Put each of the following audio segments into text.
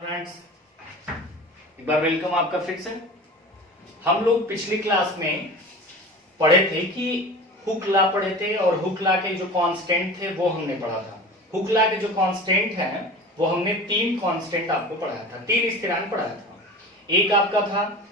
Friends, एक बार welcome आपका फिर से। हम लोग पिछली क्लास में पढ़े थे कि हुक लॉ पढ़े थे और हुक लॉ के जो कांस्टेंट थे वो हमने पढ़ा था। हुक लॉ के जो कांस्टेंट हैं वो हमने तीन कांस्टेंट आपको पढ़ाया था, तीन स्थिरांक पढ़ाया था। एक आपका था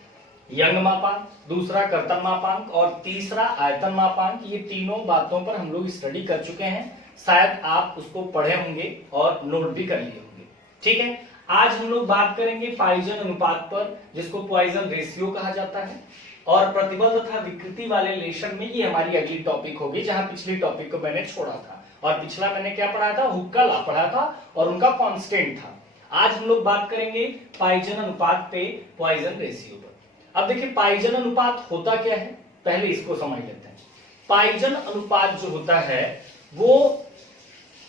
यंग मापांक, दूसरा कर्तन मापांक और तीसरा आयतन मापांक। ये तीनों बातों पर हम लोग स्टडी कर चुके हैं, शायद आप उसको पढ़े होंगे और नोट भी कर लिए होंगे। ठीक है, आज हम लोग बात करेंगे पॉइजन अनुपात पर, जिसको पॉइजन रेशियो कहा जाता है। और प्रतिबल तथा विकृति वाले रिलेशन में ये हमारी अगली टॉपिक होगी, जहां पिछली टॉपिक को मैंने छोड़ा था। और पिछला मैंने क्या पढ़ा था? हुक का लॉ पढ़ा था और उनका कांस्टेंट था। आज हम लोग बात करेंगे पॉइजन अनुपात पे, पॉइजन रेशियो पर। अब देखिए पॉइजन अनुपात होता क्या है, पहले इसको समझ लेते हैं। पॉइजन अनुपात जो होता है वो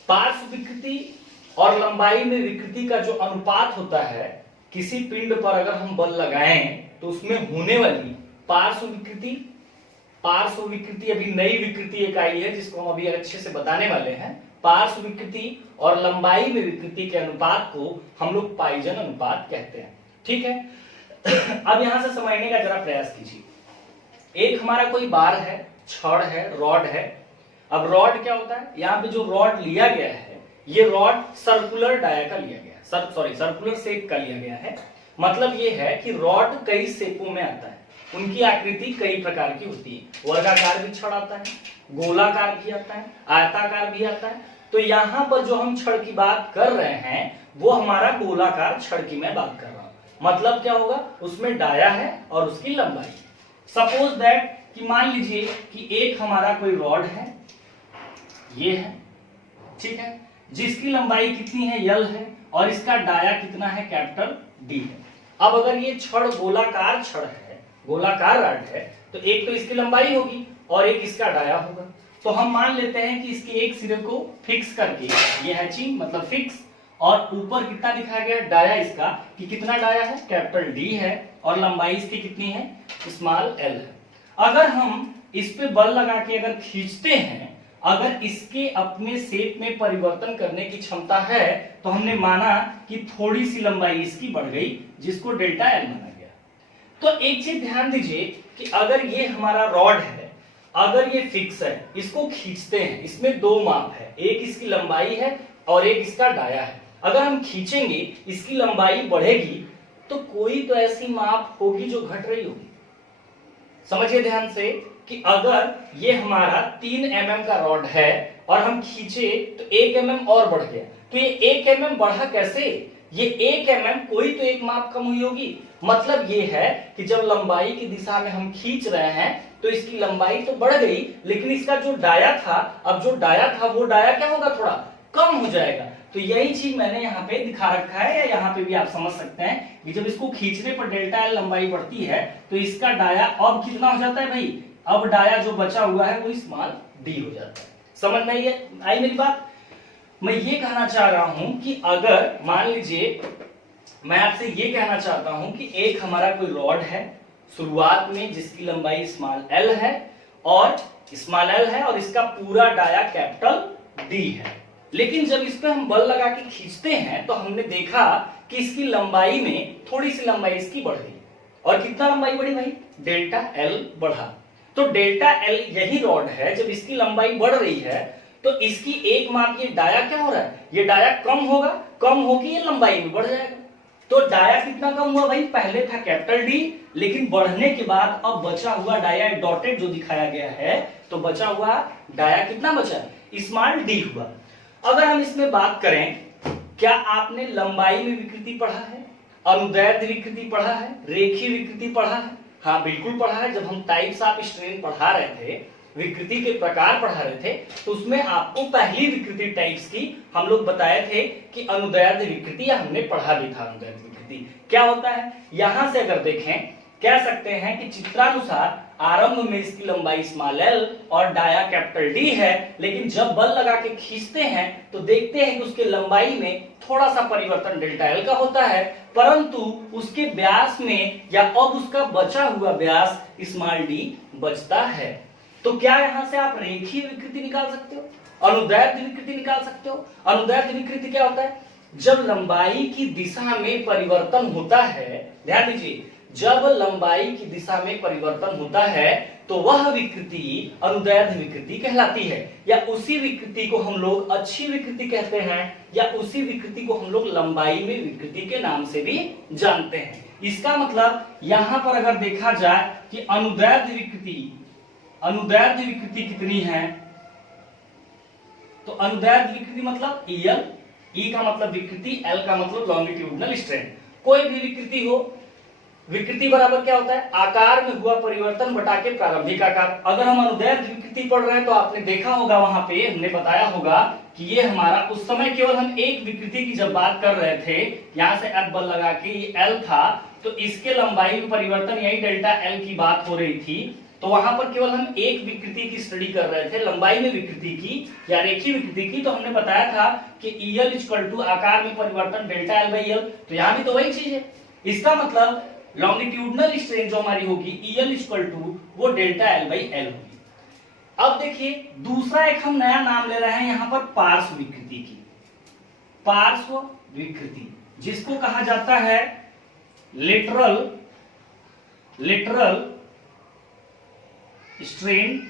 पार्श्व विकृति और लंबाई में विकृति का जो अनुपात होता है, किसी पिंड पर अगर हम बल लगाएं तो उसमें होने वाली पार्श्व विकृति अभी नई विकृति एक आई है जिसको हम अभी अच्छे से बताने वाले हैं। पार्श्व विकृति और लंबाई में विकृति के अनुपात को हम लोग पॉइजन अनुपात कहते हैं। ठीक है, अब यहां से समझने का जरा प्रयास कीजिए। एक हमारा कोई बार है, छड़ है, रॉड है। अब रॉड क्या होता है? यहाँ पे जो रॉड लिया गया है ये रॉड सर्कुलर डाया का लिया गया है, सर्कुलर शेप का लिया गया है। मतलब ये है कि रॉड कई शेपों में आता है, उनकी आकृति कई प्रकार की होती है। वर्गाकार भी छड़ आता है, गोलाकार भी आता है, आयताकार भी आता है। तो यहाँ पर जो हम छड़ की बात कर रहे हैं वो हमारा गोलाकार छड़ की मैं बात कर रहा हूं। मतलब क्या होगा? उसमें डाया है और उसकी लंबाई। सपोज दैट कि मान लीजिए कि एक हमारा कोई रॉड है, ये है, ठीक है, जिसकी लंबाई कितनी है? L है और इसका डाया कितना है? कैपिटल D है। अब अगर ये छड़ गोलाकार छड़ है, गोलाकार रॉड है, तो एक तो इसकी लंबाई होगी और एक इसका डाया होगा। तो हम मान लेते हैं कि इसके एक सिरे को फिक्स करके, ये हैचिंग मतलब फिक्स, और ऊपर कितना दिखाया गया? डाया इसका कि कितना डाया है? कैपिटल D है और लंबाई इसकी कितनी है? स्मॉल l है। अगर हम इस पे बल लगा के अगर खींचते हैं, अगर इसके अपने शेप में परिवर्तन करने की क्षमता है, तो हमने माना कि थोड़ी सी लंबाई इसकी बढ़ गई, जिसको डेल्टा एल माना गया। तो एक चीज ध्यान दीजिए कि अगर ये हमारा रॉड है, अगर ये फिक्स है, इसको खींचते हैं, इसमें दो माप है, एक इसकी लंबाई है और एक इसका डाया है। अगर हम खींचेंगे, इसकी लंबाई बढ़ेगी तो कोई तो ऐसी माप होगी जो घट रही होगी। समझिए ध्यान से कि अगर ये हमारा 3 mm का रॉड है और हम खींचे तो 1 mm और बढ़ गया, तो ये 1 mm बढ़ा कैसे? ये 1 mm कोई तो एक माप कम हुई होगी। मतलब ये है कि जब लंबाई की दिशा में हम खींच रहे हैं तो इसकी लंबाई तो बढ़ गई, लेकिन इसका जो डाया था, अब जो डाया था वो डाया क्या होगा? थोड़ा कम हो जाएगा। तो यही चीज मैंने यहाँ पे दिखा रखा है, या यहाँ पे भी आप समझ सकते हैं कि जब इसको खींचने पर डेल्टा एल लंबाई बढ़ती है तो इसका डाया अब कितना हो जाता है भाई? अब डाया जो बचा हुआ है वो स्मॉल d हो जाता है। समझ में आई मेरी बात? मैं ये कहना चाह रहा हूं कि अगर मान लीजिए, मैं आपसे ये कहना चाहता हूं कि एक हमारा कोई रॉड है शुरुआत में, जिसकी लंबाई स्मॉल l है और इसका पूरा डाया कैपिटल D है। लेकिन जब इस पे हम बल लगा के खींचते हैं तो हमने देखा कि इसकी लंबाई में थोड़ी सी लंबाई इसकी बढ़ गई। और कितना लंबाई बढ़ी भाई? डेल्टा L बढ़ा। तो डेल्टा L यही रॉड है, जब इसकी लंबाई बढ़ रही है तो इसकी एक माप, ये डाया क्या हो रहा है? ये डाया कम होगा, कम होगी ये लंबाई में बढ़ जाएगा। तो डाया कितना कम हुआ भाई? पहले था कैपिटल D, लेकिन बढ़ने के बाद अब बचा हुआ डाया डॉटेड जो दिखाया गया है, तो बचा हुआ डाया कितना बचा? स्मॉल d हुआ। अगर हम इसमें बात करें, क्या आपने लंबाई में विकृति पढ़ा है, अनुदैर्ध्य विकृति पढ़ा है, रेखीय विकृति पढ़ा है? हाँ बिल्कुल पढ़ा है। जब हम टाइप्स ऑफ स्ट्रेन पढ़ा रहे थे, विकृति के प्रकार पढ़ा रहे थे, तो उसमें आपको पहली विकृति टाइप्स की हम लोग बताए थे कि अनुदैर्ध्य विकृति, या हमने पढ़ा भी था अनुदैर्ध्य विकृति क्या होता है। यहां से अगर देखें, कह सकते हैं कि चित्रानुसार आरंभ में इसकी लंबाई स्मॉल l और डाया कैपिटल D है, लेकिन जब बल लगा के खींचते हैं तो देखते हैं कि उसके लंबाई में थोड़ा सा परिवर्तन डेल्टा L का होता है, परंतु उसके व्यास में, या अब उसका बचा हुआ व्यास स्मॉल d बचता है। तो क्या यहां से आप रेखीय विकृति निकाल सकते हो, अनुदैर्ध्य विकृति निकाल सकते हो? अनुदैर्ध्य विकृति क्या होता है? जब लंबाई की दिशा में परिवर्तन होता है, ध्यान दीजिए, जब लंबाई की दिशा में परिवर्तन होता है तो वह विकृति अनुदैर्ध्य विकृति कहलाती है, या उसी विकृति को हम लोग अच्छी विकृति कहते हैं, या उसी विकृति को हम लोग लंबाई में विकृति के नाम से भी जानते हैं। इसका मतलब यहां पर अगर देखा जाए कि अनुदैर्ध्य विकृति कितनी है, तो अनुदैर्ध्य विकृति मतलब EL, E का मतलब विकृति, L का मतलब लॉन्गिट्यूडनल स्ट्रेन। कोई भी विकृति हो, विकृति बराबर क्या होता है, आकार में हुआ परिवर्तन बटा के प्रारंभिक आकार। अगर हम अनुदैर्ध्य विकृति पढ़ रहे हैं तो आपने देखा होगा, वहां पे हमने बताया होगा कि ये हमारा उस समय केवल हम एक विकृति की जब बात कर रहे थे, यहां से F बल लगा के ये L था, तो इसके लंबाई में परिवर्तन यही डेल्टा L की बात हो रही थी। तो वहां पर केवल हम एक विकृति की स्टडी कर रहे थे, लंबाई में विकृति की या रेखीय विकृति की। तो हमने बताया था कि EL इक्वल टू आकार में परिवर्तन डेल्टा L बाई L, तो यहां भी तो वही चीज है। इसका मतलब लॉन्गिट्यूडनल स्ट्रेन जो हमारी होगी EL इक्वल टू वो डेल्टा L बाई L होगी। अब देखिए दूसरा एक हम नया नाम ले रहे हैं यहां पर पार्श्व विकृति की, पार्श्व विकृति, जिसको कहा जाता है लेटरल स्ट्रेन,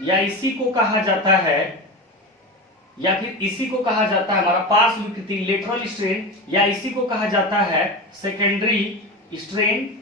या इसी को कहा जाता है, या फिर इसी को कहा जाता है हमारा पार्श्व विकृति लेटरल स्ट्रेन, या इसी को कहा जाता है सेकेंडरी स्ट्रेन।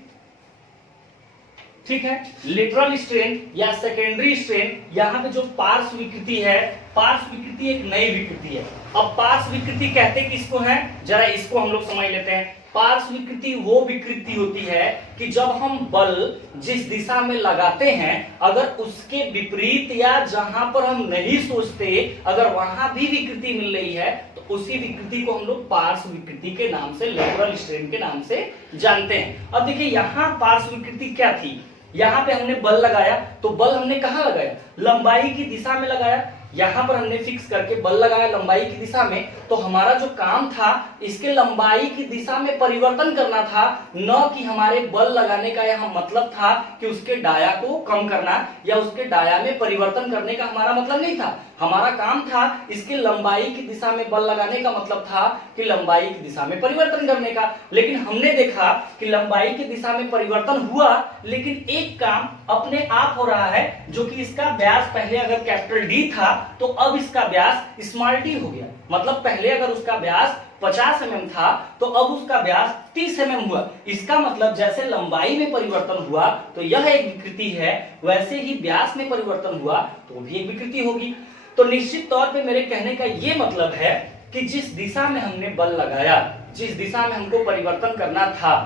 ठीक है, लेटरल स्ट्रेन या सेकेंडरी स्ट्रेन। यहां पे जो पार्श्व विकृति है, पार्श्व विकृति एक नई विकृति है। अब पार्श्व विकृति कहते किसको है, जरा इसको हम लोग समझ लेते हैं। पार्श्व विकृति वो विकृति होती है कि जब हम बल जिस दिशा में लगाते हैं, अगर उसके विपरीत या जहां पर हम नहीं सोचते, अगर वहां भी विकृति मिल रही है, तो उसी विकृति को हम लोग पार्श्व विकृति के नाम से, लेटरल स्ट्रेन के नाम से जानते हैं। अब देखिए यहां पार्श्व विकृति क्या थी, यहां पे हमने बल लगाया, तो बल हमने कहां लगाया, लंबाई की दिशा में लगाया। यहां पर हमने फिक्स करके बल लगाया लंबाई की दिशा में, तो हमारा जो काम था इसके लंबाई की दिशा में परिवर्तन करना था, न कि हमारे बल लगाने का यहां मतलब था कि उसके डाया को कम करना या उसके डाया में परिवर्तन करने का हमारा मतलब नहीं था। हमारा काम था इसके लंबाई की दिशा में बल लगाने का मतलब था कि लंबाई की दिशा में परिवर्तन करने का। लेकिन हमने देखा कि लंबाई की दिशा में परिवर्तन हुआ, लेकिन एक काम अपने आप हो रहा है, जो कि इसका व्यास पहले अगर कैपिटल D था तो अब इसका व्यास स्मॉल d हो गया। मतलब पहले अगर उसका व्यास 50 mm था तो अब उसका व्यास 30 mm हुआ। इसका मतलब जैसे लंबाई में परिवर्तन हुआ तो यह एक विकृति है, वैसे ही व्यास में परिवर्तन हुआ तो भी एक विकृति होगी। तो निश्चित तौर पे मेरे कहने का ये मतलब है कि जिस दिशा में हमने बल लगाया, जिस दिशा में हमको परिवर्तन करना था,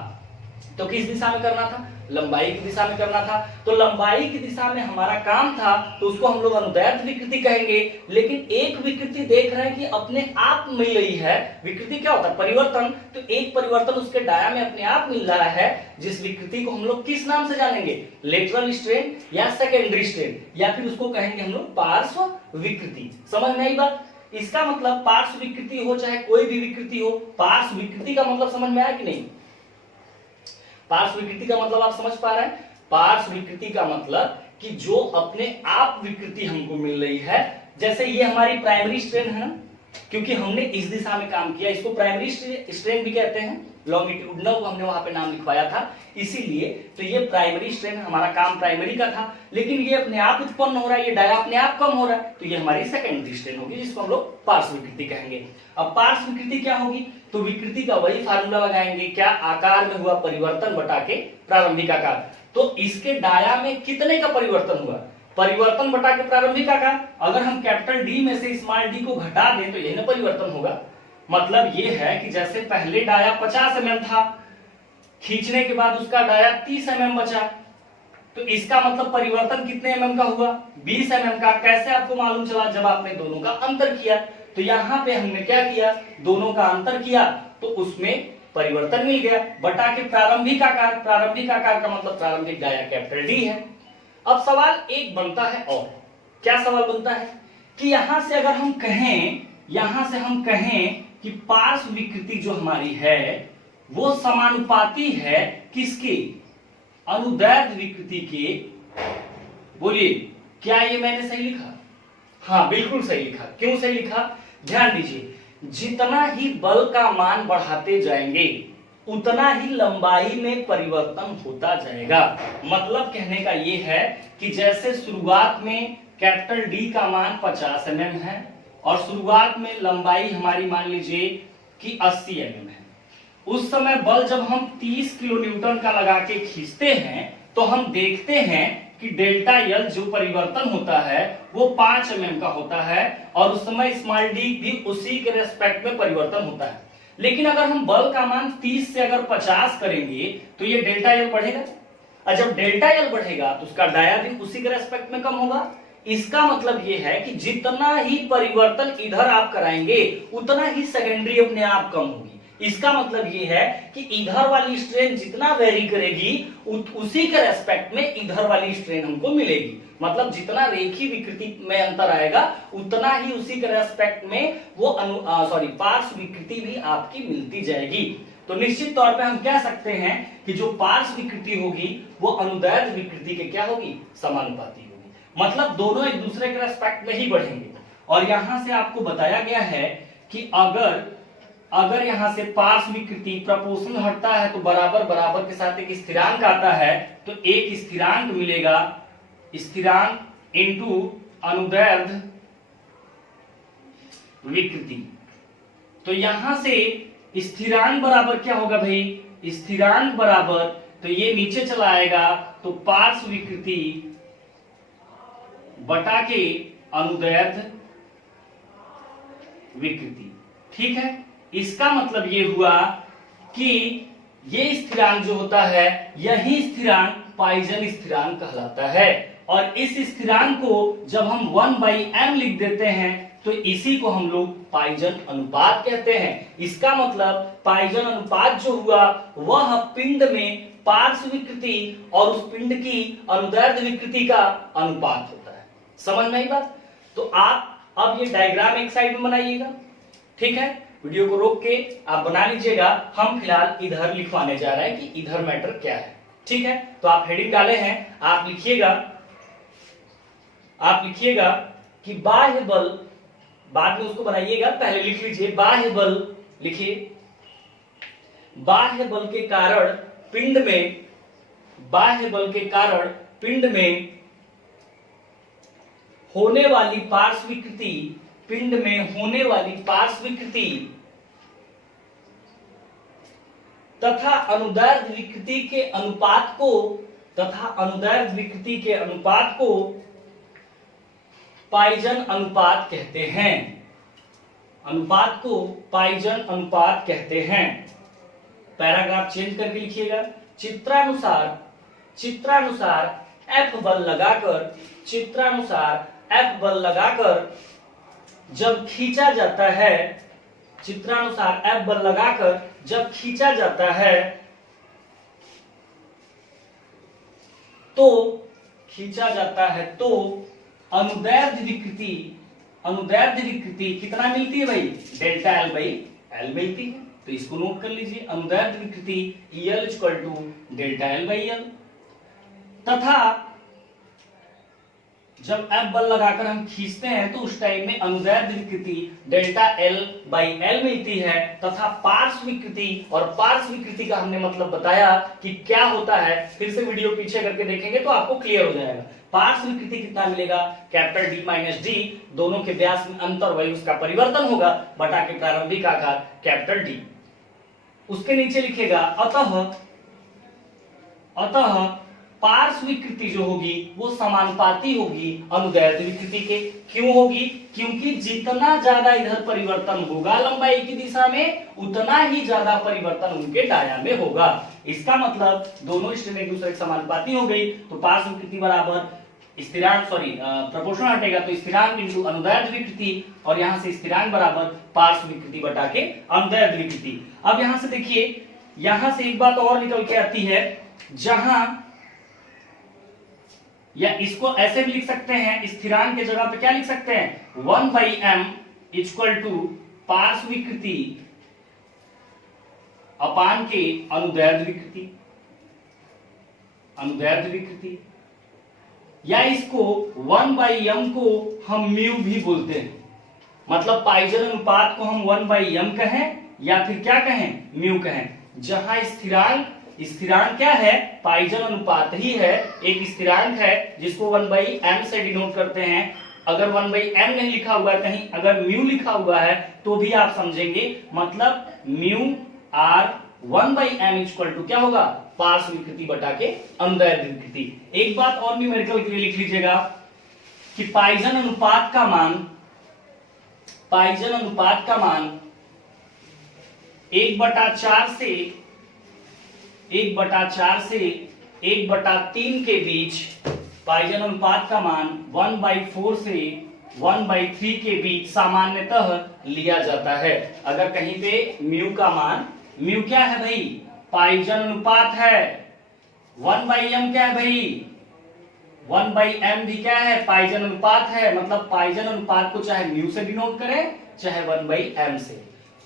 तो किस दिशा में करना था, लंबाई की दिशा में करना था। तो लंबाई की दिशा में हमारा काम था, तो उसको हम लोग अनुदैर्ध्य विकृति कहेंगे। लेकिन एक विकृति देख रहे हैं कि अपने आप मिल रही है। विकृति क्या होता है, परिवर्तन। तो एक परिवर्तन उसके डाया में अपने आप मिल रहा है, जिस विकृति को हम लोग किस नाम से जानेंगे, लेटरल स्ट्रेन या सेकेंडरी स्ट्रेन, या फिर उसको कहेंगे हम लोग पार्श्व विकृति। समझ में आई बात। इसका मतलब पार्श्व विकृति हो चाहे कोई भी विकृति हो, पार्श्व विकृति का मतलब समझ में आया कि नहीं। पार्श्व विकृति का मतलब आप समझ पा रहे हैं। पार्श्व विकृति का मतलब कि जो अपने आप विकृति हमको मिल रही है। जैसे ये हमारी प्राइमरी स्ट्रेन है ना, क्योंकि हमने इस दिशा में काम किया, इसको प्राइमरी स्ट्रेन भी कहते हैं। लॉन्गिट्यूडनल को हमने वहां पे नाम लिखवाया था, इसीलिए तो ये प्राइमरी स्ट्रेन, हमारा काम प्राइमरी का था, लेकिन ये अपने आप उत्पन्न हो रहा है, ये डाया अपने आप कम हो रहा है, तो ये हमारी सेकेंडरी स्ट्रेन होगी, जिसको हम लोग पार्श्व विकृति कहेंगे। अब पार्श्व विकृति क्या होगी, तो विकृति का वही फार्मूला लगाएंगे, क्या, आकार में हुआ परिवर्तन बटा के प्रारंभिक आकार। तो इसके डाया में कितने का परिवर्तन हुआ, परिवर्तन बटा के प्रारंभिक आकार। अगर हम कैपिटल D में से स्मॉल d को घटा दें तो यही ना परिवर्तन होगा। मतलब ये है कि जैसे पहले डाया 50 mm था, खींचने के बाद उसका डाया 30 mm बचा, तो इसका मतलब परिवर्तन कितने mm का हुआ, 20 mm का। कैसे आपको मालूम चला, जब आपने दोनों का अंतर किया। तो यहाँ पे हमने क्या किया, दोनों का अंतर किया तो उसमें परिवर्तन मिल गया, बटा के प्रारंभिक आकार। प्रारंभिक आकार का मतलब प्रारंभिक डाया कैपिटल D है। अब सवाल एक बनता है, और क्या सवाल बनता है कि यहां से अगर हम कहें, यहां से हम कहें कि पार्श्व विकृति जो हमारी है वो समानुपाती है किसके, अनुदैर्ध्य विकृति के। बोलिए क्या ये मैंने सही लिखा, हाँ बिल्कुल सही लिखा। क्यों सही लिखा, ध्यान दीजिए, जितना ही बल का मान बढ़ाते जाएंगे उतना ही लंबाई में परिवर्तन होता जाएगा। मतलब कहने का ये है कि जैसे शुरुआत में कैपिटल डी का मान 50 mm है और शुरुआत में लंबाई हमारी मान लीजिए कि 80 mm है, उस समय बल जब हम 30 किलो न्यूटन का लगा के खींचते हैं तो हम देखते हैं कि डेल्टा एल जो परिवर्तन होता है वो 5 mm का होता है और उस समय स्मॉल डी भी उसी के रेस्पेक्ट में परिवर्तन होता है। लेकिन अगर हम बल का मान 30 से अगर 50 करेंगे तो ये डेल्टा एल बढ़ेगा, और जब डेल्टा एल बढ़ेगा तो उसका डाया भी उसी के रेस्पेक्ट में कम होगा। इसका मतलब ये है कि जितना ही परिवर्तन इधर आप कराएंगे उतना ही सेकेंडरी अपने आप कम होगी। इसका मतलब ये है कि इधर वाली स्ट्रेन जितना वेरी करेगी उसी के रेस्पेक्ट में इधर वाली स्ट्रेन हमको मिलेगी। मतलब जितना रेखीय विकृति में अंतर आएगा उतना ही उसी के रेस्पेक्ट में वो पार्श्व विकृति भी आपकी मिलती जाएगी। तो निश्चित तौर पे हम कह सकते हैं कि जो पार्श्व विकृति होगी वो अनुदैर्ध्य विकृति के क्या होगी, समानुपाती होगी। मतलब दोनों एक दूसरे के रेस्पेक्ट में ही बढ़ेंगे। और यहां से आपको बताया गया है कि अगर यहां से पार्श्व विकृति प्रोपोर्शनल हटता है तो बराबर बराबर के साथ एक स्थिरांक आता है, तो एक स्थिरांक मिलेगा, स्थिरांक इनटू अनुदैर्ध्य विकृति। तो यहां से स्थिरांक बराबर क्या होगा भाई, स्थिरांक बराबर तो ये नीचे चला आएगा तो पार्श्व विकृति बटा के अनुदैर्ध्य विकृति। ठीक है, इसका मतलब ये हुआ कि ये स्थिरांक जो होता है यही स्थिरांक पाइजन स्थिरांक कहलाता है। और इस स्थिरांक को जब हम 1/m लिख देते हैं तो इसी को हम लोग पाइजन अनुपात कहते हैं। इसका मतलब पाइजन अनुपात जो हुआ वह पिंड में पार्श्व विकृति और उस पिंड की अनुदैर्ध्य विकृति का अनुपात होता है। समझ में आई बात? तो आप अब ये डायग्राम एक साइड में बनाइएगा, ठीक है, वीडियो को रोक के आप बना लीजिएगा। हम फिलहाल इधर लिखवाने जा रहे हैं कि इधर मैटर क्या है। ठीक है, तो आप हेडिंग डाले हैं, आप लिखिएगा कि बाह्य बल, बाद में उसको बनाइएगा, पहले लिख लीजिए बाह्य बल। लिखिए बाह्य बल के कारण पिंड में, बाह्य बल के कारण पिंड में होने वाली पार्श्व विकृति, पिंड में होने वाली पार्श्व विकृति तथा अनुदैर्ध्य विकृति के अनुपात को, तथा अनुदैर्ध्य विकृति के अनुपात को पाइजन अनुपात कहते हैं। अनुपात को पाइजन अनुपात कहते हैं। पैराग्राफ चेंज करके लिखिएगा, चित्रानुसार F बल लगाकर, चित्रानुसार F बल लगाकर जब खींचा जाता है, चित्रानुसार F बल लगाकर जब खींचा जाता है तो अनुदैर्ध्य विकृति, अनुदैर्ध्य विकृति कितना मिलती है भाई, डेल्टा एल बाई एल मिलती है। तो इसको नोट कर लीजिए, अनुदैर्ध्य विकृति EL equal to delta L by L. तथा जब F बल लगाकर हम खींचते हैं तो उस टाइम में अनुदैर्ध्य विकृति डेल्टा एल बाई एल मिलती है। तथा पार्श्व विकृति, और पार्श्व विकृति का हमने मतलब बताया कि क्या होता है, फिर से वीडियो पीछे करके देखेंगे तो आपको क्लियर हो जाएगा। पार्श्व विकृति कितना मिलेगा, कैपिटल D माइनस D, दोनों के व्यास में अंतर वही उसका परिवर्तन होगा बटा के प्रारंभिक आकार कैपिटल D। उसके नीचे लिखेगा अतः पार्श्व विकृति जो होगी वो समानुपाती होगी अनुदैर्ध्य विकृति के। क्यों होगी? क्योंकि जितना ज्यादा इधर परिवर्तन होगा लंबाई की दिशा में उतना ही ज्यादा परिवर्तन उनके डाया में होगा। इसका मतलब दोनों स्ट्रेन एक दूसरे के समानुपाती हो गई तो पार्श्व विकृति बराबर स्थिरांक, प्रोपोर्शनल हटेगा तो स्थिरांक इंटू अनुदैर्ध्य विकृति, और यहां से स्थिरांक बराबर पार्श्व विकृति बटा के अनुदैर्ध्य विकृति। अब यहां से देखिए, यहां से एक बात और निकल के आती है, जहां या इसको ऐसे भी लिख सकते हैं, स्थिरांक के जगह पे क्या लिख सकते हैं, 1/m इक्वल टू पार्श्व विकृति अपान के अनुदैर्ध्य विकृति, अनुदैर्ध्य विकृति, या इसको 1/m को हम म्यू भी बोलते हैं, मतलब पाइजन अनुपात को हम 1/m कहें या फिर क्या कहें, म्यू कहें। जहां स्थिरांक क्या है, पाइजन अनुपात ही है, एक स्थिरांक है जिसको 1/m से डिनोट करते हैं। अगर 1/m नहीं लिखा हुआ है कहीं, अगर म्यू लिखा हुआ है तो भी आप समझेंगे, मतलब mu R 1/m equal to क्या होगा, पार्श्व विकृति बटा के अनुदैर्ध्य विकृति। एक बात और न्यूमेरिकल के लिए लिख लीजिएगा कि पाइजन अनुपात का मान 1/4 से 1/3 के बीच, पाइजन अनुपात का मान 1/4 से 1/3 के बीच सामान्यतः लिया जाता है। अगर कहीं पे म्यू का मान, म्यू क्या है भाई, पाइजन अनुपात है, 1/m क्या है भाई, 1/m भी क्या है, पाइजन अनुपात है। मतलब पाइजन अनुपात को चाहे म्यू से डिनोट करें चाहे 1/m से,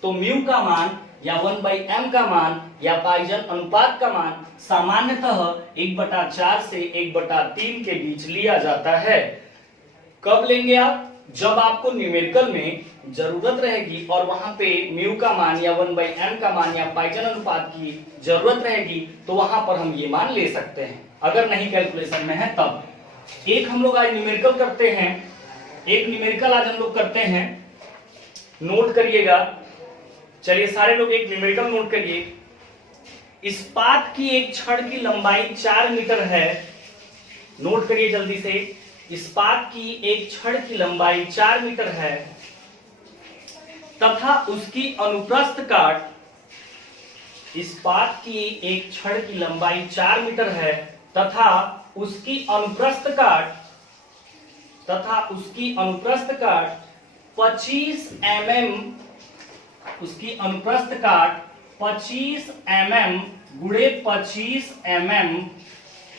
तो म्यू का मान या 1/m का मान या पाइजन अनुपात का मान सामान्यतः 1/4 से 1/3 के बीच लिया जाता है। कब लेंगे आप, जब आपको न्यूमेरिकल में जरूरत रहेगी और वहां पे म्यू का मान या 1/m का मान या पाइजन अनुपात की जरूरत रहेगी, तो वहां पर हम ये मान ले सकते हैं। अगर नहीं कैलकुलेशन में है तब। एक हम लोग आज न्यूमेरिकल करते हैं, नोट करिएगा। चलिए सारे लोग एक न्यूमेरिकल नोट करिए। इस्पात की एक छड़ की लंबाई 4 मीटर है, नोट करिए जल्दी से। इस्पात की एक छड़ की लंबाई 4 मीटर है तथा उसकी अनुप्रस्थ काट, इस्पात की एक छड़ की लंबाई 4 मीटर है तथा उसकी अनुप्रस्थ काट 25 mm, उसकी अनुप्रस्थ काट 25 mm गुणे 25 mm,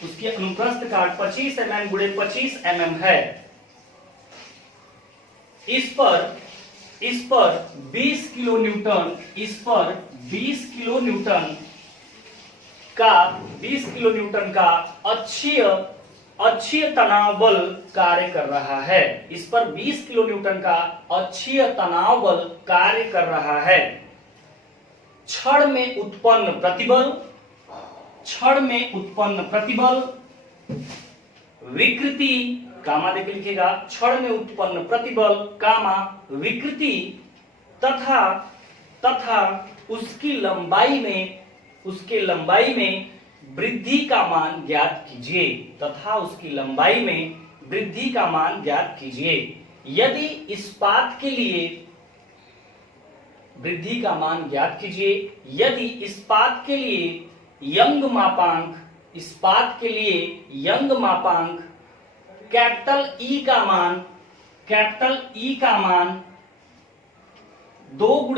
उसकी अनुप्रस्थ काट 25 mm गुणे 25 mm है। इस पर 20 किलो न्यूटन का अक्षीय तनाव बल कार्य कर रहा है। इस पर 20 किलो न्यूटन का अक्षीय तनाव बल कार्य कर रहा है। छड़ में उत्पन्न प्रतिबल विकृति, कामा देके लिखेगा, छड़ में उत्पन्न प्रतिबल कामा विकृति तथा उसकी लंबाई में वृद्धि का मान ज्ञात कीजिए, तथा उसकी लंबाई में वृद्धि का मान ज्ञात कीजिए। यदि इस्पात के लिए वृद्धि का मान ज्ञात कीजिए, यदि इस्पात के लिए यंग मापांक कैपिटल ई का मान 2 ×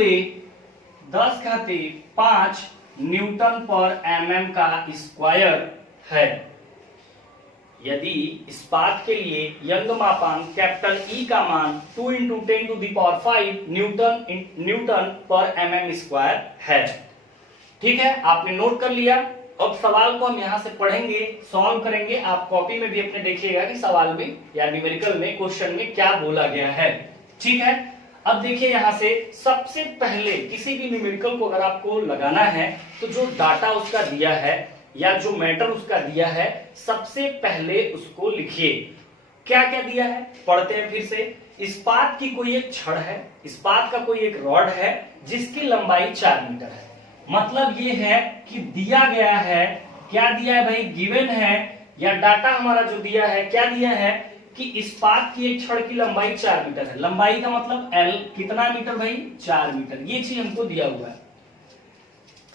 10⁵ न्यूटन पर mm का स्क्वायर है। यदि इस्पात के लिए यंग मापांक कैपिटल ई का मान 2 × 10⁵ न्यूटन पर mm स्क्वायर है। ठीक है, आपने नोट कर लिया। अब सवाल को हम यहां से पढ़ेंगे, सॉल्व करेंगे। आप कॉपी में भी अपने देखिएगा कि सवाल में या न्यूमेरिकल में क्वेश्चन में क्या बोला गया है। ठीक है, अब देखिए यहां से सबसे पहले किसी भी न्यूमेरिकल को अगर आपको लगाना है तो जो डाटा उसका दिया है या जो मैटर उसका दिया है, सबसे पहले उसको लिखिए। क्या क्या दिया है पढ़ते हैं फिर से। इस्पात की कोई एक छड़ है, इस्पात का कोई एक रॉड है जिसकी लंबाई 4 मीटर है। मतलब ये है कि दिया गया है, क्या दिया है भाई, गिवन है, या डाटा हमारा जो दिया है क्या दिया है कि इस्पात की एक छड़ की लंबाई 4 मीटर है। लंबाई का मतलब L कितना मीटर भाई, 4 मीटर, ये चीज हमको दिया हुआ है।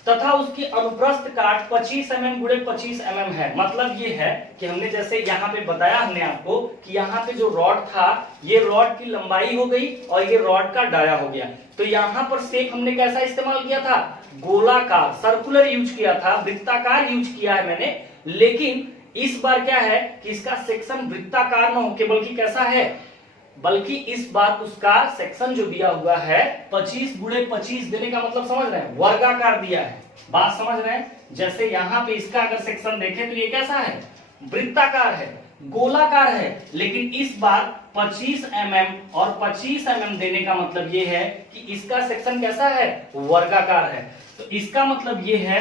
तथा उसकी अनुप्रस्थ काट 25 mm गुणे 25 mm है। मतलब ये है कि हमने जैसे यहाँ पे बताया हमने आपको कि यहाँ पे जो रॉड था, ये रॉड की लंबाई हो गई और ये रॉड का डाया हो गया। तो यहाँ पर शेप हमने कैसा इस्तेमाल किया था, गोलाकार, सर्कुलर यूज किया था, वृत्ताकार यूज किया है मैंने। लेकिन इस बार क्या है कि इसका सेक्शन वृत्ताकार न होके बल्कि कैसा है, बल्कि इस बार उसका सेक्शन जो दिया हुआ है 25 × 25 देने का मतलब समझ रहे हैं, वर्गाकार दिया है। बात समझ रहे हैं। जैसे यहाँ पे इसका अगर सेक्शन देखें तो ये कैसा है, वृत्ताकार है। गोलाकार है, लेकिन इस बार 25 mm और 25 mm देने का मतलब ये है कि इसका सेक्शन कैसा है, वर्गाकार है। तो इसका मतलब ये है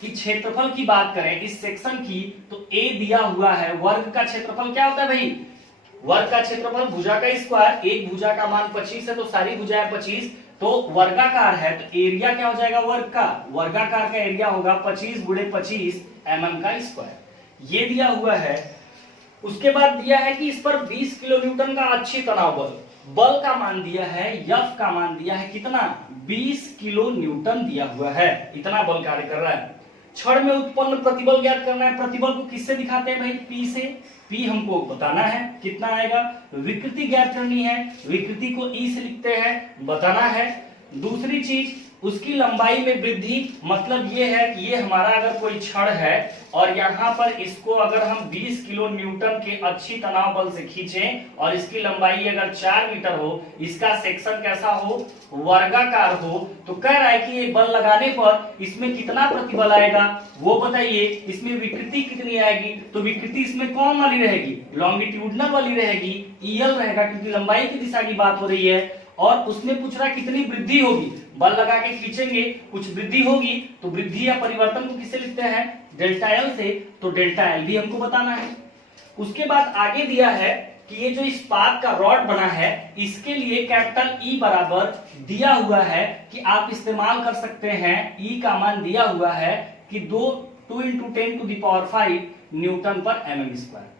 कि क्षेत्रफल की बात करें इस सेक्शन की, तो ए दिया हुआ है, वर्ग का क्षेत्रफल क्या होता है भाई, वर्ग का क्षेत्रफल भुजा का स्क्वायर, एक भुजा का मान 25 है तो सारी भुजाएं 25, तो वर्गाकार है तो एरिया क्या हो जाएगा, वर्ग का, वर्गाकार का एरिया होगा 25 गुणे 25 mm का स्क्वायर, ये दिया हुआ है। उसके बाद दिया है कि इस पर 20 किलो न्यूटन का अच्छी तनाव बल, बल का मान दिया है, F का मान दिया है कितना, 20 किलो न्यूटन दिया हुआ है, इतना बल कार्य कर रहा है। छड़ में उत्पन्न प्रतिबल ज्ञात करना है, प्रतिबल को किससे दिखाते हैं भाई, P से, P हमको बताना है कितना आएगा, विकृति ज्ञात करनी है, विकृति को E से लिखते हैं, बताना है। दूसरी चीज उसकी लंबाई में वृद्धि, मतलब ये है कि ये हमारा अगर कोई छड़ है और यहाँ पर इसको अगर हम 20 किलो न्यूटन के अच्छी तनाव बल से खींचें और इसकी लंबाई अगर 4 मीटर हो, इसका सेक्शन कैसा हो, वर्गाकार हो, तो कह रहा है कि ये बल लगाने पर इसमें कितना प्रतिबल आएगा वो बताइए, इसमें विकृति कितनी आएगी, तो विकृति इसमें कौन वाली रहेगी, लॉन्गिट्यूडनल वाली रहेगी, EL रहेगा, क्योंकि लंबाई की दिशा की बात हो रही है। और उसने पूछ रहा कितनी वृद्धि होगी, बल लगा के खींचेंगे कुछ वृद्धि होगी, तो वृद्धि या परिवर्तन को किससे लिखते हैं, डेल्टा एल से, तो डेल्टा एल भी हमको बताना है। उसके बाद आगे दिया है कि ये जो इस्पात का रॉड बना है इसके लिए कैपिटल E बराबर दिया हुआ है कि आप इस्तेमाल कर सकते हैं, E का मान दिया हुआ है कि 2 × 10⁵ न्यूटन पर mm स्क्वायर।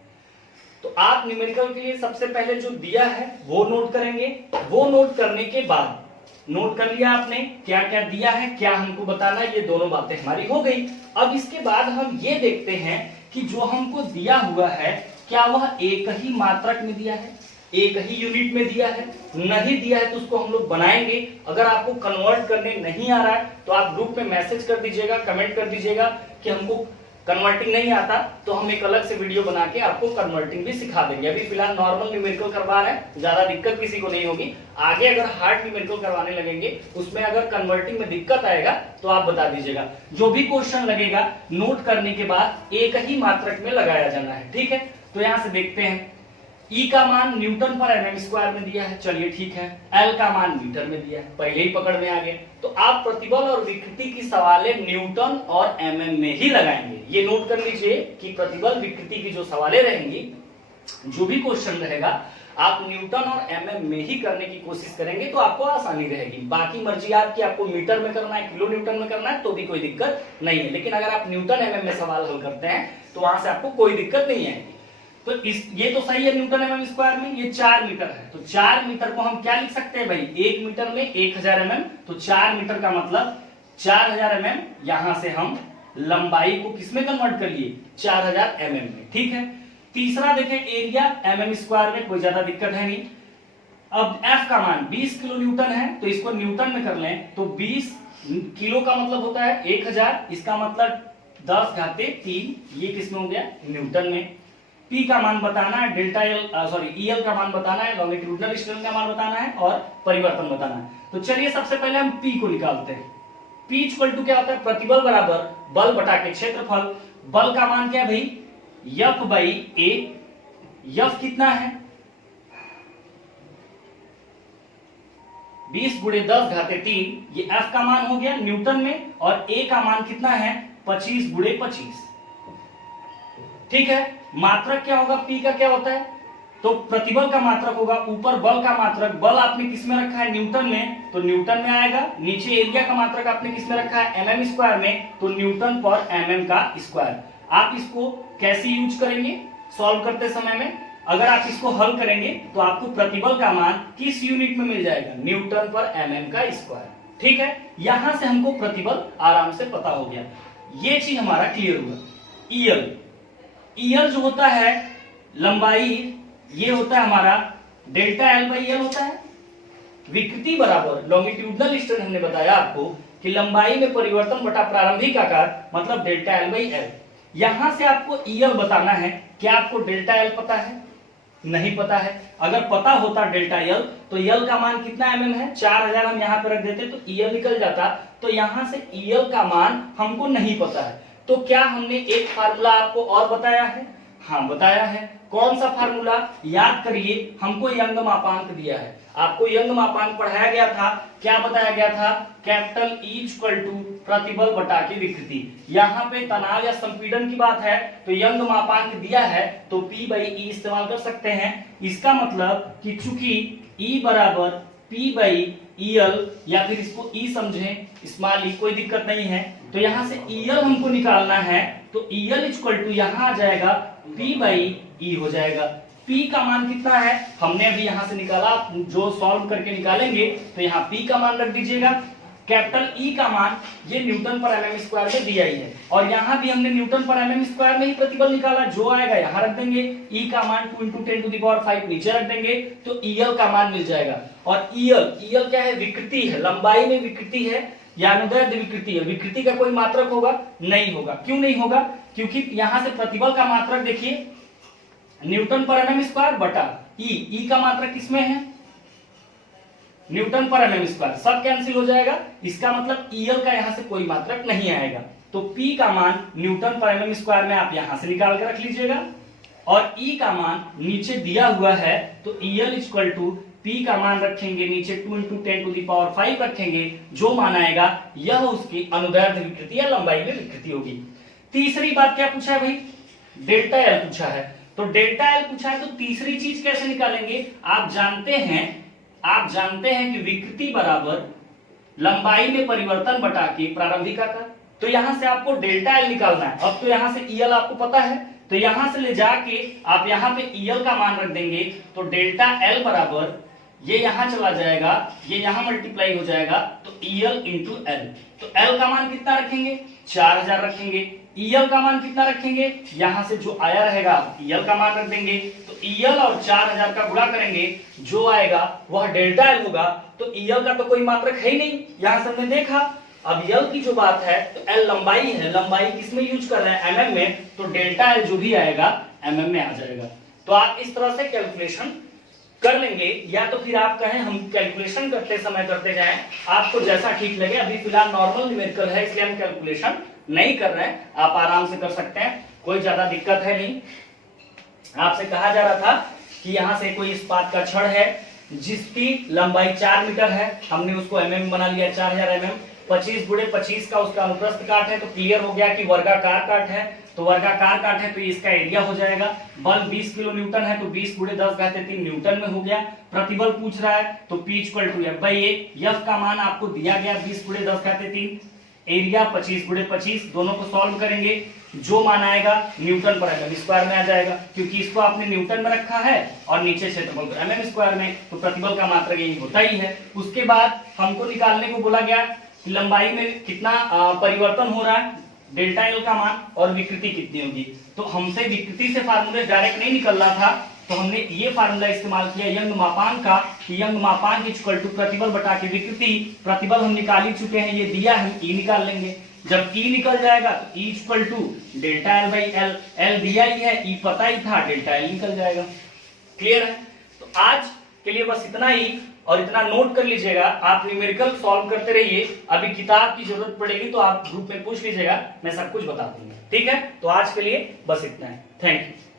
तो आप न्यूमेरिकल के लिए सबसे पहले जो दिया है वो नोट करेंगे, वो नोट करने के बाद, नोट कर लिया आपने क्या क्या दिया है, क्या हमको बताना है, ये दोनों बातें हमारी हो गई। अब इसके बाद हम ये देखते हैं कि जो हमको दिया हुआ है क्या वह एक ही मात्रक में दिया है, एक ही यूनिट में दिया है, नहीं दिया है तो उसको हम लोग बनाएंगे। अगर आपको कन्वर्ट करने नहीं आ रहा है तो आप ग्रुप में मैसेज कर दीजिएगा, कमेंट कर दीजिएगा कि हमको कन्वर्टिंग नहीं आता, तो हम एक अलग से वीडियो बना के आपको कन्वर्टिंग भी सिखा देंगे। अभी फिलहाल नॉर्मल न्यूमेरिकल करवा रहे हैं, ज्यादा दिक्कत किसी को नहीं होगी। आगे अगर हार्ड न्यूमेरिकल करवाने लगेंगे उसमें अगर कन्वर्टिंग में दिक्कत आएगा तो आप बता दीजिएगा। जो भी क्वेश्चन लगेगा नोट करने के बाद एक ही मात्रक में लगाया जाना है, ठीक है। तो यहां से देखते हैं, E का मान न्यूटन पर mm स्क्वायर में दिया है, चलिए ठीक है। L का मान मीटर में दिया है, पहले ही पकड़ में आ गए। तो आप प्रतिबल और विकृति की सवालें न्यूटन और mm में ही लगाएंगे। ये नोट कर लीजिए कि प्रतिबल विकृति की जो सवालें रहेंगी, जो भी क्वेश्चन रहेगा, आप न्यूटन और mm में ही करने की कोशिश करेंगे तो आपको आसानी रहेगी। बाकी मर्जी आपकी, आपको मीटर में करना है, किलो न्यूटन में करना है तो भी कोई दिक्कत नहीं है। लेकिन अगर आप न्यूटन mm में सवाल हल करते हैं तो वहां से आपको कोई दिक्कत नहीं आएगी। तो ये तो सही है, न्यूटन mm स्क्वायर में ये 4 मीटर है, तो 4 मीटर को हम क्या लिख सकते हैं भाई, 1 मीटर में 1000 mm, तो 4 मीटर का मतलब 4000 mm। यहां से हम लंबाई को किसमें कन्वर्ट कर लिए, 4000 mm में, ठीक है। तीसरा देखें, एरिया mm स्क्वायर में, कोई ज्यादा दिक्कत है नहीं। अब F का मान 20 किलो न्यूटन है तो इसको न्यूटन में कर लें, तो 20 किलो का मतलब होता है 1000, इसका मतलब 10⁻3, ये किसमें हो गया, न्यूटन में। P का मान बताना है, डेल्टा एल EL का मान बताना है, लॉन्गिट्यूडनल स्ट्रेन का मान बताना है और परिवर्तन बताना है। तो चलिए सबसे पहले हम P को निकालते हैं। P इक्वल टू क्या होता है, प्रतिबल बराबर बल बटा के क्षेत्रफल। बल का मान क्या है भाई, F/A। F कितना है, 20 × 10⁻3, ये F का मान हो गया न्यूटन में, और A का मान कितना है, 25 × 25, ठीक है। मात्रक क्या होगा, P का क्या होता है, तो प्रतिबल का मात्रक होगा, ऊपर बल का मात्रक, बल आपने किस में रखा है, न्यूटन में, तो न्यूटन में आएगा। नीचे एरिया का मात्रक आपने किस में रखा है, mm स्क्वायर में, तो न्यूटन पर mm का स्क्वायर। आप इसको कैसे यूज करेंगे सॉल्व करते समय में, अगर आप इसको हल करेंगे तो आपको प्रतिबल का मान किस यूनिट में मिल जाएगा, न्यूटन पर mm का स्क्वायर, ठीक है। यहां से हमको प्रतिबल आराम से पता हो गया, ये चीज हमारा क्लियर हुआ। EL जो होता है लंबाई, ये होता है हमारा डेल्टा L/L होता है। विकृति बराबर लॉन्गिट्यूडनल स्ट्रेन, हमने बताया आपको कि लंबाई में परिवर्तन बटा प्रारंभिक आकार, मतलब डेल्टा L/L। यहां से आपको EL बताना है। क्या आपको डेल्टा L पता है, नहीं पता है। अगर पता होता डेल्टा L तो L का मान कितना mm है, 4000 हम यहाँ पे रख देते तो EL निकल जाता। तो यहां से EL का मान हमको नहीं पता है, तो क्या हमने एक फार्मूला आपको और बताया है, हाँ बताया है। कौन सा फार्मूला? याद करिए, हमको यंग मापांक दिया है, आपको यंग मापांक पढ़ाया गया था, क्या बताया गया था? कैपिटल E इक्वल टू प्रतिबल बटा के विकृति। यहाँ पे तनाव या संपीड़न की बात है तो यंग मापांक दिया है तो P बाई E इस्तेमाल कर सकते हैं। इसका मतलब कि चूंकि E बराबर P बाई EL, या फिर इसको E समझें, स्मॉल e, कोई दिक्कत नहीं है। तो यहाँ से EL हमको निकालना है तो EL इक्वल टू यहाँ आ जाएगा P बाई E हो जाएगा। P का मान कितना है? हमने अभी यहाँ से निकाला, जो सॉल्व करके निकालेंगे तो यहाँ P का मान रख दीजिएगा। कैपिटल E का मान ये न्यूटन पर mm स्क्वायर में दिया ही है, और यहाँ भी हमने न्यूटन पर mm स्क्वायर में ही प्रतिबल निकाला, जो आएगा यहाँ रख देंगे। E का मान 2 × 10⁵ नीचे रख देंगे तो EL का मान मिल जाएगा। और EL क्या है? विकृति है, लंबाई में विकृति है या अनुदैर्ध्य विकृति है। विकृति का कोई मात्रक होगा? नहीं होगा। क्यों नहीं होगा? क्योंकि यहाँ से प्रतिबल का मात्रक देखिए न्यूटन पर mm स्क्वायर बटा E का मात्रक किसमें है? न्यूटन पर mm स्क्वायर, सब कैंसिल हो जाएगा। इसका मतलब EL का यहाँ से कोई मात्रक नहीं आएगा। तो P का मान न्यूटन पर mm स्क्वायर में आप यहाँ से निकाल के रख लीजिएगा, और E का मान नीचे दिया हुआ है तो EL इक्वल टू P का मान रखेंगे नीचे 2 × 10⁵ रखेंगे, जो मान आएगा यह उसकी अनुदैर्ध्य विकृति या लंबाई में विकृति होगी। तीसरी बात क्या पूछा है भाई? डेल्टा एल पूछा है। तो डेल्टा एल पूछा है तो तीसरी चीज कैसे निकालेंगे? आप जानते हैं कि विकृति बराबर लंबाई में परिवर्तन बटा के प्रारंभिक आकार। तो यहां से आपको डेल्टा एल निकालना है। अब तो यहां से EL आपको पता है, तो यहां से ले जाके आप यहां पे EL का मान रख देंगे तो डेल्टा एल बराबर ये यहां चला जाएगा, ये यहां मल्टीप्लाई हो जाएगा तो EL इंटू एल। तो L का मान कितना रखेंगे? 4000 रखेंगे। EL का मान कितना रखेंगे? यहां से जो आया रहेगा EL का मान रख देंगे तो EL और 4000 का गुणा करेंगे, जो आएगा वह डेल्टा एल होगा। तो EL का तो कोई मात्रक है ही नहीं, यहां से हमने देखा। अब L की जो बात है तो L लंबाई है, लंबाई किसमें यूज कर रहे हैं? mm में, तो डेल्टा एल जो भी आएगा mm में आ जाएगा। तो आप इस तरह से कैलकुलेशन कर लेंगे, या तो फिर आप कहें हम कैलकुलेशन करते समय करते जाएं, आपको जैसा ठीक लगे। अभी फिलहाल नॉर्मल न्यूमेरिकल है इसलिए हम कैलकुलेशन नहीं कर रहे हैं, आप आराम से कर सकते हैं, कोई ज्यादा दिक्कत है नहीं। आपसे कहा जा रहा था कि यहाँ से कोई इस्पात का छड़ है जिसकी लंबाई 4 मीटर है, हमने उसको mm बना लिया 4000 mm। 25 × 25 का उसका अनुप्रस्थ काट है, तो क्लियर हो गया कि वर्गाकार काट है। तो वर्गाकार काट है तो इसका एरिया हो जाएगा। बल 20 किलो न्यूटन है तो 20 × 10⁻³ न्यूटन में हो गया। प्रतिबल पूछ रहा है तो P equal to F/A। F का मान आपको दिया गया 20 × 10⁻³, एरिया 25 × 25, दोनों को सॉल्व करेंगे, जो मान आएगा न्यूटन पर mm स्क्वायर में आ जाएगा, क्योंकि इसको आपने न्यूटन में रखा है और नीचे क्षेत्रफल को mm स्क्वायर में, तो प्रतिबल का मात्रक यही होता ही है। उसके बाद हमको निकालने को बोला गया कि लंबाई में कितना परिवर्तन हो रहा है, डेल्टा एल का मान, और विकृति कितनी होगी। तो हमसे विकृति से फार्मूले डायरेक्ट नहीं निकल रहा था, तो हमने ये फार्मूला इस्तेमाल किया यंग मापांक का, कि यंग मापांक इक्वल टू प्रतिबल बटा के विकृति। प्रतिबल हम निकाल ही चुके हैं, ये दिया है, E निकाल लेंगे। जब E निकल जाएगा तो E equal to delta L by L, L दिया ही है, E पता ही था, डेल्टा एल निकल जाएगा। क्लियर है? तो आज के लिए बस इतना ही, और इतना नोट कर लीजिएगा, आप न्यूमेरिकल सॉल्व करते रहिए। अभी किताब की जरूरत पड़ेगी तो आप ग्रुप में पूछ लीजिएगा, मैं सब कुछ बता दूंगा। ठीक है? तो आज के लिए बस इतना है। Thank you.